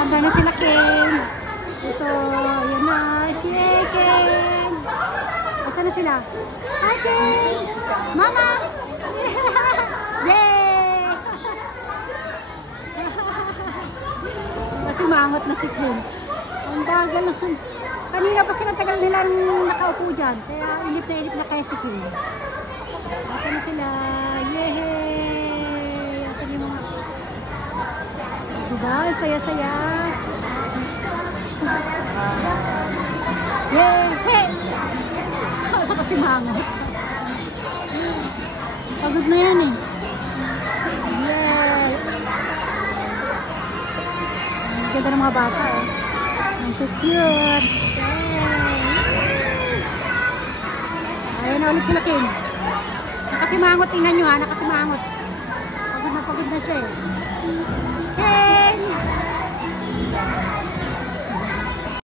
Andun na sila Ken. Ito, yan na. Yay, Ken. Asan na sila? Hi, Ken. Mama. Yay. Kasi maangat na si Ken. Ang bagal naman. Kanina pa sila tagal nilang nakaupo dyan. Kaya inip na kaya si Ken. Asan na sila? Yay! Asan yung mga... Diba? Saya-saya. Yay! Hey! Ako kasi mangot. Pagod na yan eh. Yay! Ang ganda ng mga bata eh. Ang so cute. Yay! Ayan na ulit sila Ken. Nakasimangot, tingnan nyo ha, nakasimangot. Pagod na siya eh. Ken!